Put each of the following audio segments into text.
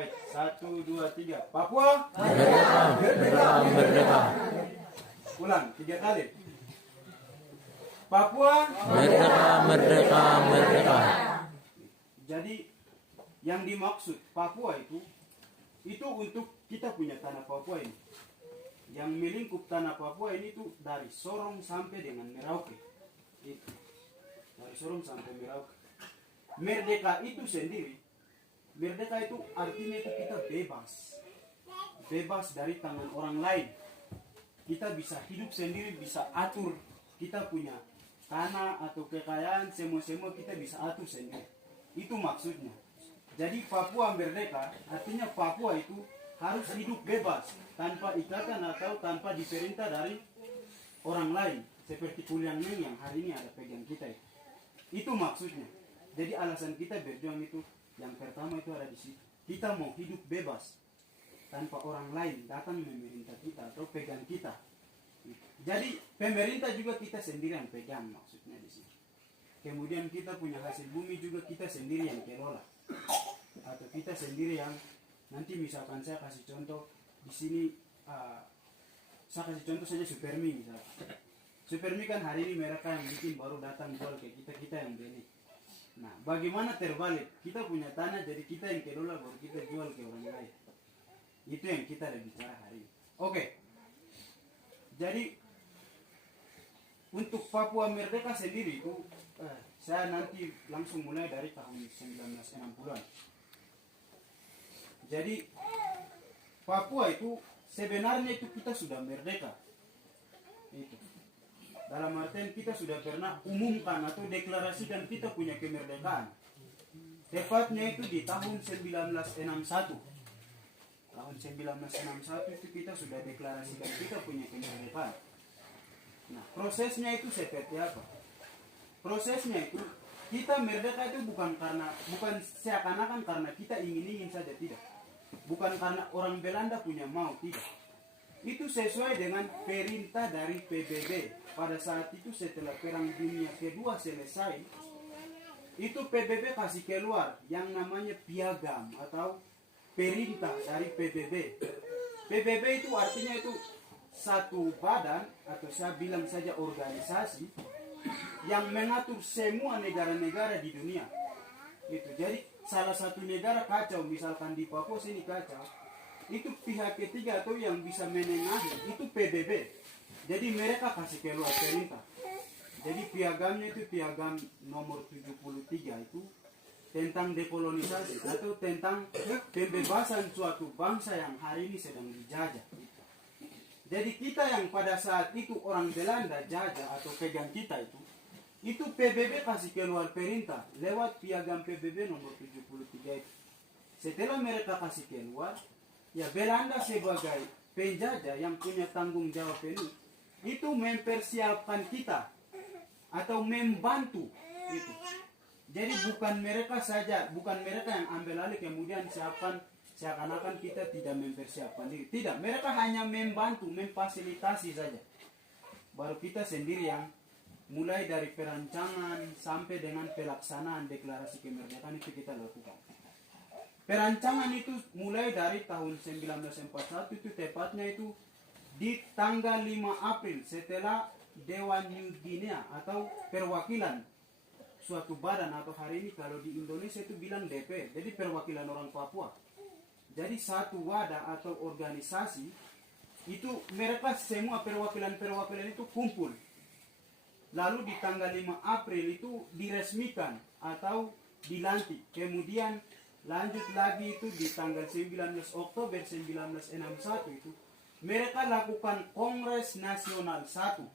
Baik, 1, 2, 3. Papua Merdeka, merdeka, merdeka. ulang 3 kali. Papua Merdeka, merdeka, merdeka. Jadi yang dimaksud Papua itu untuk kita punya tanah Papua ini. Yang melingkup tanah Papua ini itu dari Sorong sampai dengan Merauke. Itu. Dari Sorong sampai Merauke. Merdeka itu sendiri, merdeka itu artinya itu kita bebas. Bebas dari tangan orang lain. Kita bisa hidup sendiri, bisa atur. Kita punya tanah atau kekayaan, semua-semua kita bisa atur sendiri. Itu maksudnya. Jadi Papua merdeka, artinya Papua itu harus hidup bebas, tanpa ikatan atau tanpa diperintah dari orang lain. Seperti Kuliang Neng yang hari ini ada pegang kita itu. Itu maksudnya. Jadi alasan kita berjuang itu, yang pertama itu ada di situ. Kita mau hidup bebas, tanpa orang lain datang memerintah kita atau pegang kita. Jadi pemerintah juga kita sendiri yang pegang maksudnya di sini. Kemudian kita punya hasil bumi juga kita sendiri yang kelola. Atau kita sendiri yang nanti misalkan saya kasih contoh di sini, saya kasih contoh saja Supermi misalnya. Supermi kan hari ini mereka yang bikin baru datang jual ke kita yang beli. Nah, bagaimana terbalik? Kita punya tanah jadi kita yang kelola baru kita jual ke orang lain. Itu yang kita ada bicara hari ini. Oke. Jadi untuk Papua Merdeka sendiri itu saya nanti langsung mulai dari tahun 1960-an. Jadi Papua itu sebenarnya itu kita sudah merdeka. Itu. Dalam artian kita sudah pernah umumkan atau deklarasikan kita punya kemerdekaan. Tepatnya itu di tahun 1961. Tahun 1961 itu kita sudah deklarasikan kita punya kemerdekaan. Nah, prosesnya itu seperti apa? Prosesnya itu kita merdeka itu bukan seakan-akan karena kita ingin saja, tidak. Bukan karena orang Belanda punya mau, tidak. Itu sesuai dengan perintah dari PBB. Pada saat itu setelah Perang Dunia Kedua selesai, itu PBB kasih keluar yang namanya piagam atau perintah dari PBB. PBB itu artinya itu satu badan atau saya bilang saja organisasi yang mengatur semua negara-negara di dunia. Itu. Jadi salah satu negara kacau, misalkan di Papua sini kacau, itu pihak ketiga atau yang bisa menengahi itu PBB. Jadi mereka kasih keluar perintah. Jadi piagamnya itu piagam nomor 73 itu tentang dekolonisasi atau tentang pembebasan suatu bangsa yang hari ini sedang dijajah. Jadi kita yang pada saat itu orang Belanda jajah atau pegang kita itu PBB kasih keluar perintah lewat piagam PBB nomor 73 itu. Setelah mereka kasih keluar, ya Belanda sebagai penjajah yang punya tanggung jawab penuh itu mempersiapkan kita atau membantu itu. Jadi bukan mereka yang ambil alih kemudian siapkan seakan-akan kita tidak mempersiapkan diri. Tidak, mereka hanya membantu, memfasilitasi saja. Baru kita sendiri yang mulai dari perancangan sampai dengan pelaksanaan deklarasi kemerdekaan itu kita lakukan. Perancangan itu mulai dari tahun 1941 itu tepatnya itu di tanggal 5 April setelah Dewan New Guinea atau perwakilan suatu badan atau hari ini kalau di Indonesia itu bilang DP, jadi perwakilan orang Papua. Jadi satu wadah atau organisasi itu mereka semua perwakilan itu kumpul. Lalu di tanggal 5 April itu diresmikan atau dilantik. Kemudian lanjut lagi itu di tanggal 19 Oktober 1961 itu mereka lakukan Kongres Nasional 1.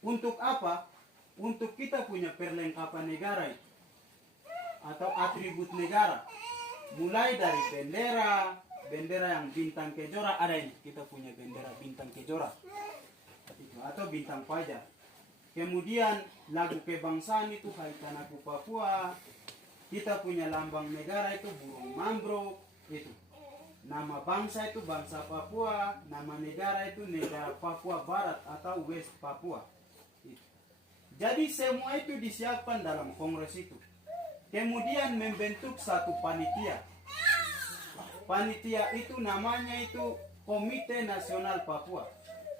Untuk apa? Untuk kita punya perlengkapan negara itu, atau atribut negara. Mulai dari bendera yang bintang kejora ada ini. Kita punya bendera bintang kejora. Itu, atau bintang fajar. Kemudian lagu kebangsaan itu Hai Tanahku Papua. Kita punya lambang negara itu burung mambrok itu. Nama bangsa itu bangsa Papua, nama negara itu negara Papua Barat atau West Papua. Itu. Jadi semua itu disiapkan dalam kongres itu. Kemudian membentuk satu panitia. panitia itu namanya itu Komite Nasional Papua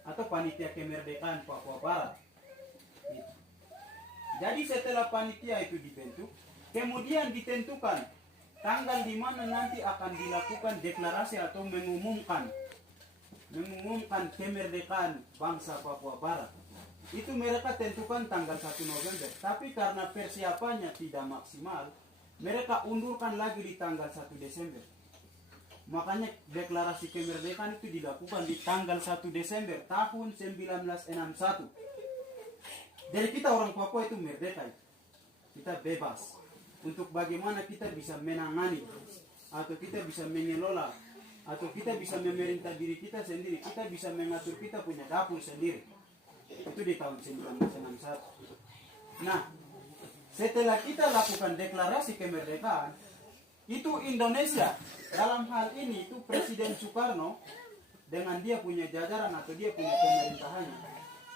atau Panitia Kemerdekaan Papua Barat. Gitu. Jadi setelah panitia itu dibentuk, kemudian ditentukan tanggal di mana nanti akan dilakukan deklarasi atau mengumumkan kemerdekaan bangsa Papua Barat. Itu mereka tentukan tanggal 1 November. Tapi karena persiapannya tidak maksimal, mereka undurkan lagi di tanggal 1 Desember. Makanya deklarasi kemerdekaan itu dilakukan di tanggal 1 Desember tahun 1961. Jadi kita orang Papua itu merdeka. Kita bebas. Untuk bagaimana kita bisa menangani atau kita bisa mengelola atau kita bisa memerintah diri kita sendiri, kita bisa mengatur kita punya dapur sendiri. Itu di tahun 1961. Nah, setelah kita lakukan deklarasi kemerdekaan, itu Indonesia dalam hal ini itu Presiden Soekarno dengan dia punya jajaran atau dia punya pemerintahannya,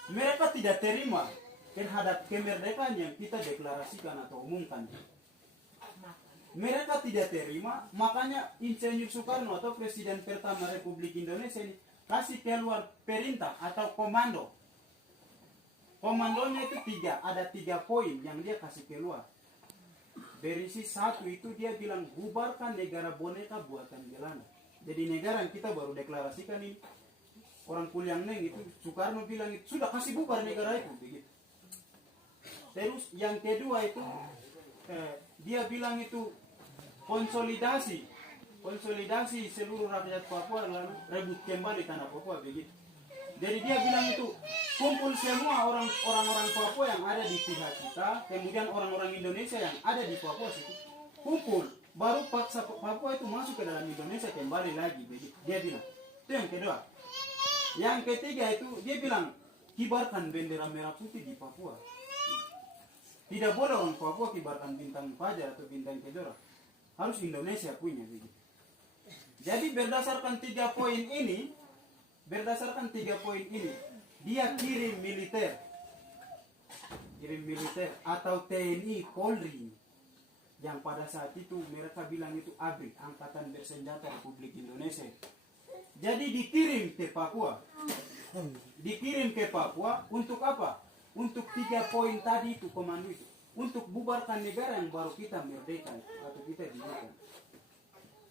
mereka tidak terima terhadap kemerdekaan yang kita deklarasikan atau umumkan. Mereka tidak terima, makanya Insinyur Soekarno atau Presiden pertama Republik Indonesia ini kasih keluar perintah atau komando. Komandonya itu ada 3 poin yang dia kasih keluar. Berisi 1 itu dia bilang bubarkan negara boneka buatan Belanda. Jadi negara yang kita baru deklarasikan ini, orang Kuliang Neng itu Soekarno bilang itu sudah kasih bubar negara itu begitu. Terus yang kedua itu dia bilang itu konsolidasi seluruh rakyat Papua lalu rebut kembali tanah Papua begitu. Jadi dia bilang itu kumpul semua orang-orang Papua yang ada di pihak kita, kemudian orang-orang Indonesia yang ada di Papua situ kumpul, baru paksa Papua itu masuk ke dalam Indonesia kembali lagi begitu. Dia bilang itu yang kedua. Yang ketiga itu dia bilang kibarkan bendera merah putih di Papua. Tidak boleh orang Papua kibarkan bintang fajar atau bintang kejora. Harus Indonesia punya begitu. Jadi berdasarkan 3 poin ini, dia kirim militer atau TNI Polri yang pada saat itu mereka bilang itu ABRI, Angkatan Bersenjata Republik Indonesia. Jadi dikirim ke Papua. Untuk apa? Untuk 3 poin tadi itu, komando itu. Untuk bubarkan negara yang baru kita merdeka atau kita dirikan.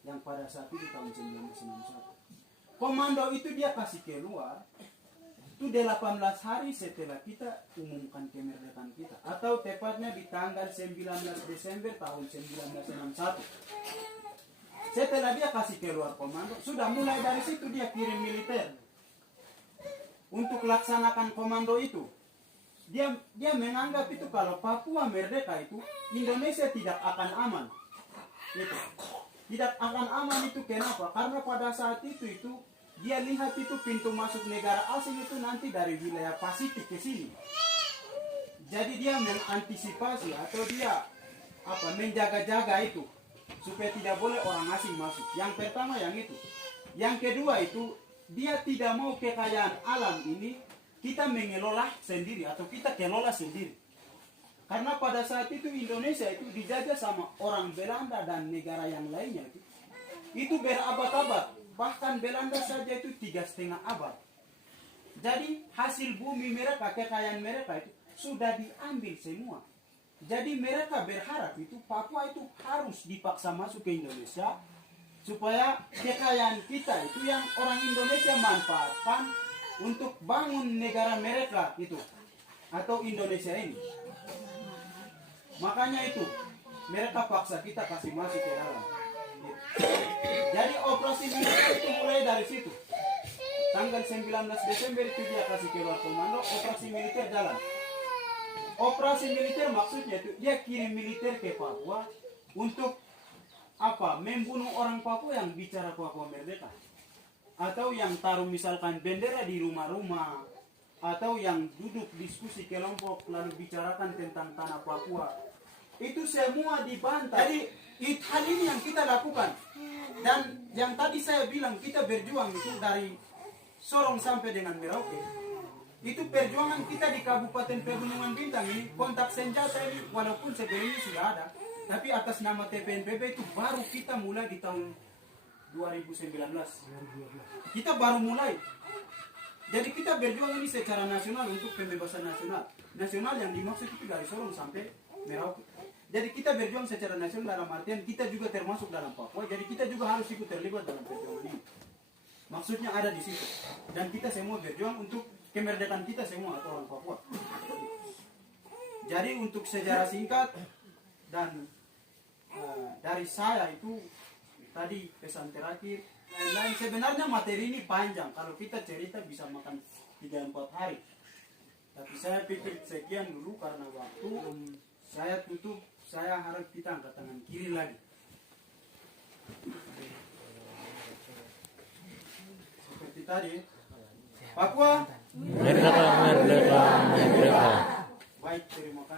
Yang pada saat itu tahun 1991. Komando itu dia kasih keluar itu 18 hari setelah kita umumkan kemerdekaan kita, atau tepatnya di tanggal 19 Desember tahun 1961. Setelah dia kasih keluar komando, sudah mulai dari situ dia kirim militer untuk laksanakan komando itu. Dia menganggap itu kalau Papua merdeka itu Indonesia tidak akan aman. Itu tidak akan aman itu kenapa? Karena pada saat itu dia lihat itu pintu masuk negara asing itu nanti dari wilayah Pasifik ke sini. Jadi dia mengantisipasi atau dia menjaga-jaga itu supaya tidak boleh orang asing masuk. Yang pertama yang itu. Yang kedua itu dia tidak mau kekayaan alam ini kita mengelola sendiri atau kita kelola sendiri. Karena pada saat itu Indonesia itu dijajah sama orang Belanda dan negara yang lainnya itu berabad-abad. Bahkan Belanda saja itu 3,5 abad. Jadi hasil bumi mereka, kekayaan mereka itu sudah diambil semua. Jadi mereka berharap itu Papua itu harus dipaksa masuk ke Indonesia supaya kekayaan kita itu yang orang Indonesia manfaatkan untuk bangun negara mereka itu atau Indonesia ini. Makanya itu mereka paksa kita kasih masuk ke dalam. Jadi operasi militer itu mulai dari situ. Tanggal 19 Desember itu dia kasih keluar komando, operasi militer jalan. Operasi militer maksudnya itu dia kirim militer ke Papua untuk membunuh orang Papua yang bicara Papua merdeka. Atau yang taruh misalkan bendera di rumah-rumah, atau yang duduk diskusi kelompok lalu bicarakan tentang tanah Papua. Itu semua dibantah. Jadi hal ini yang kita lakukan. Dan yang tadi saya bilang kita berjuang itu dari Sorong sampai dengan Merauke. Itu perjuangan kita di Kabupaten Pegunungan Bintang ini, kontak senjata ini walaupun sebelumnya sudah ada, tapi atas nama TPNPB itu baru kita mulai di tahun 2019. Kita baru mulai. Jadi kita berjuang ini secara nasional untuk pembebasan nasional. Nasional yang dimaksud itu dari Sorong sampai Merauke. Jadi kita berjuang secara nasional dalam artian kita juga termasuk dalam Papua. Jadi kita juga harus ikut terlibat dalam perjuangan ini. Maksudnya ada di situ. Dan kita semua berjuang untuk kemerdekaan kita semua atau orang Papua. Jadi untuk sejarah singkat dan dari saya itu tadi pesan terakhir. Dan sebenarnya materi ini panjang. Kalau kita cerita bisa makan 3-4 hari. Tapi saya pikir sekian dulu karena waktu. Saya tutup. Saya harap kita angkat tangan kiri lagi. Seperti tadi. Papua. Merdeka, merdeka, merdeka. Baik, terima kasih.